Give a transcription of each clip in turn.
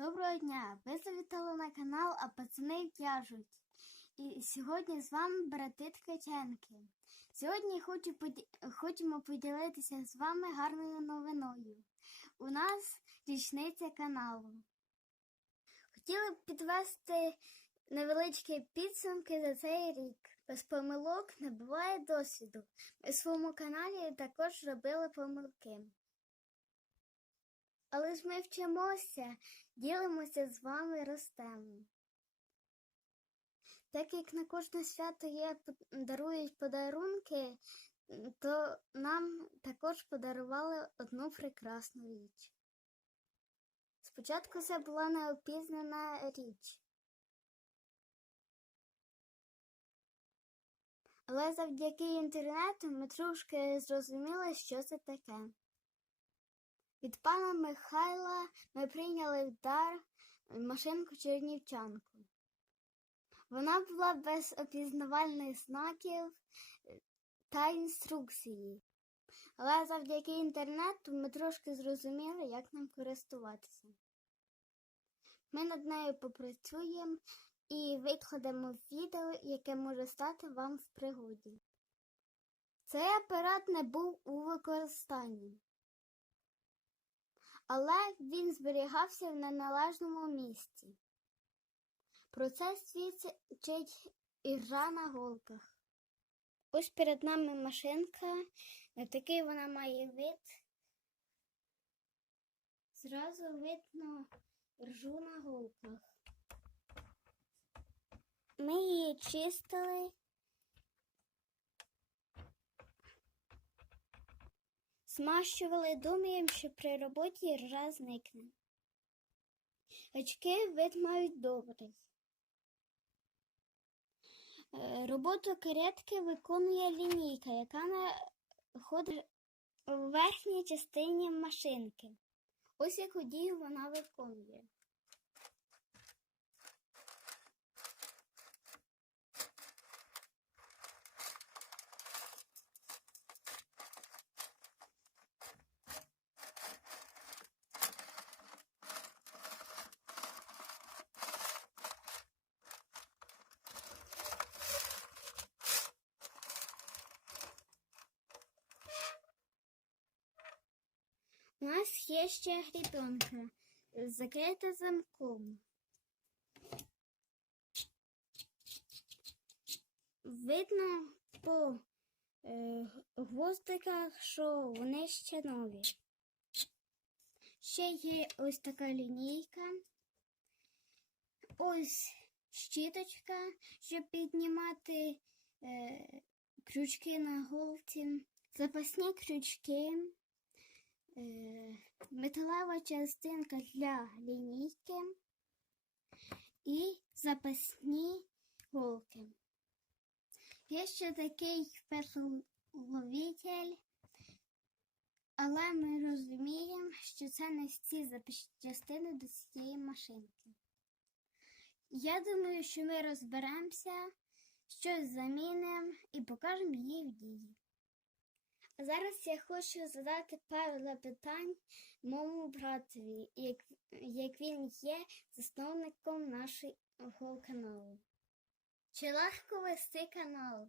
Доброго дня! Ви завітали на канал, а пацани в'яжуть. І сьогодні з вами брати Ткаченки. Сьогодні хочу поді... хочемо поділитися з вами гарною новиною. У нас річниця каналу. Хотіли б підвести невеличкі підсумки за цей рік. Без помилок не буває досвіду. Ми в своєму каналі також робили помилки. Але ж ми вчимося, ділимося з вами, ростемо. Так як на кожне свято є дарують подарунки, то нам також подарували одну прекрасну річ. Спочатку це була неопізнана річ. Але завдяки інтернету ми трошки зрозуміли, що це таке. Від пана Михайла ми прийняли в дар машинку чернівчанку. Вона була без опізнавальних знаків та інструкції. Але завдяки інтернету ми трошки зрозуміли, як ним користуватися. Ми над нею попрацюємо і викладемо відео, яке може стати вам в пригоді. Цей апарат не був у використанні але він зберігався в неналежному місці. Про це свідчить іржа на голках. Ось перед нами машинка, такий вона має вид. Зразу видно ржу на голках. Ми її чистили. Змащували, думаємо, що при роботі ржа зникне. Очки вид мають добрий. Е, Роботу каретки виконує лінійка, яка знаходить у верхній частині машинки. Ось яку дію вона виконує. Нас є ще грібенка, закрита замком. Видно по е, гвоздиках, що вони ще нові. Ще є ось така лінійка, ось щіточка, щоб піднімати е, крючки на голці, запасні крючки. Е, металева частинка для лінійки і запасні голки. Є ще такий переловитель, але ми розуміємо, що це не всі запчастини до цієї машинки. Я думаю, що ми розберемося, щось замінимо і покажемо її в дії. А зараз я хочу задати пару запитань моєму братові, як, як він є засновником нашого каналу. Чи легко вести канал?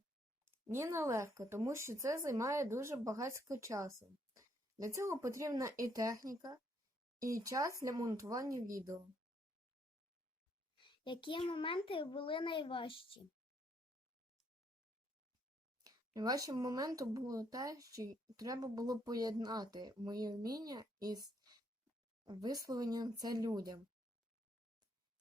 Ні, нелегко, тому що це займає дуже багатько часу. Для цього потрібна і техніка, і час для монтування відео. Які моменти були найважчі? Найважчим моментом було те, що треба було поєднати моє вміння із висловленням це людям.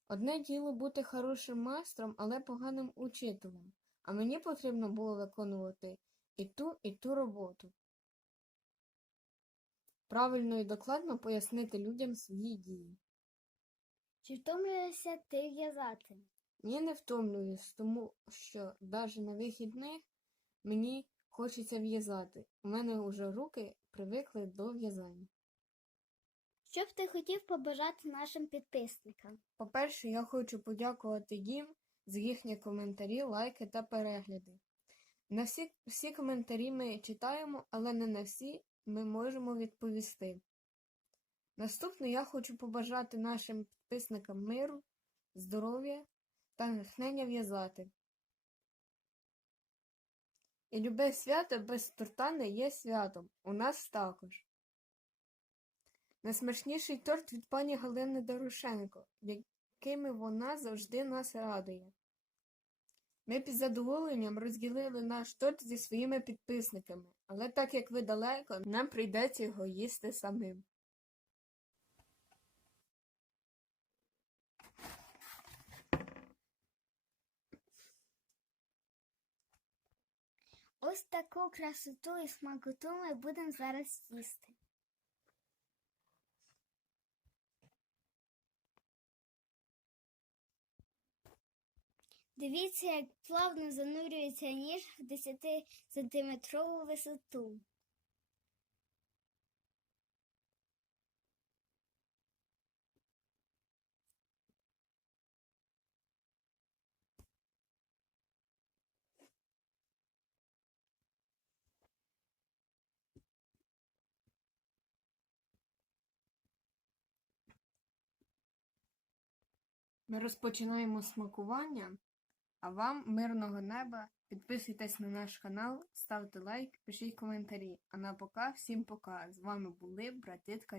Одне діло бути хорошим майстром, але поганим учителем, а мені потрібно було виконувати і ту, і ту роботу. Правильно і докладно пояснити людям свої дії. Чи втомлюєшся ти в'язати? Ні, не втомлююсь, тому що навіть на вихідних мені хочеться в'язати. У мене вже руки привикли до в'язання. Що б ти хотів побажати нашим підписникам? По-перше, я хочу подякувати їм за їхні коментарі, лайки та перегляди. На всі, всі коментарі ми читаємо, але не на всі ми можемо відповісти. Наступне я хочу побажати нашим підписникам миру, здоров'я та натхнення в'язати. І любе свято без торта не є святом. У нас також. Найсмачніший торт від пані Галини Дорошенко, якими вона завжди нас радує. Ми під задоволенням розділили наш торт зі своїми підписниками, але так як ви далеко, нам прийдеться його їсти самим. Ось таку красоту і смакоту ми будемо зараз їсти. Дивіться, як плавно занурюється ніж в 10-сантиметрову висоту. Ми розпочинаємо смакування, а вам мирного неба. Підписуйтесь на наш канал, ставте лайк, пишіть коментарі. А на пока всім пока. З вами були брати Ткачі.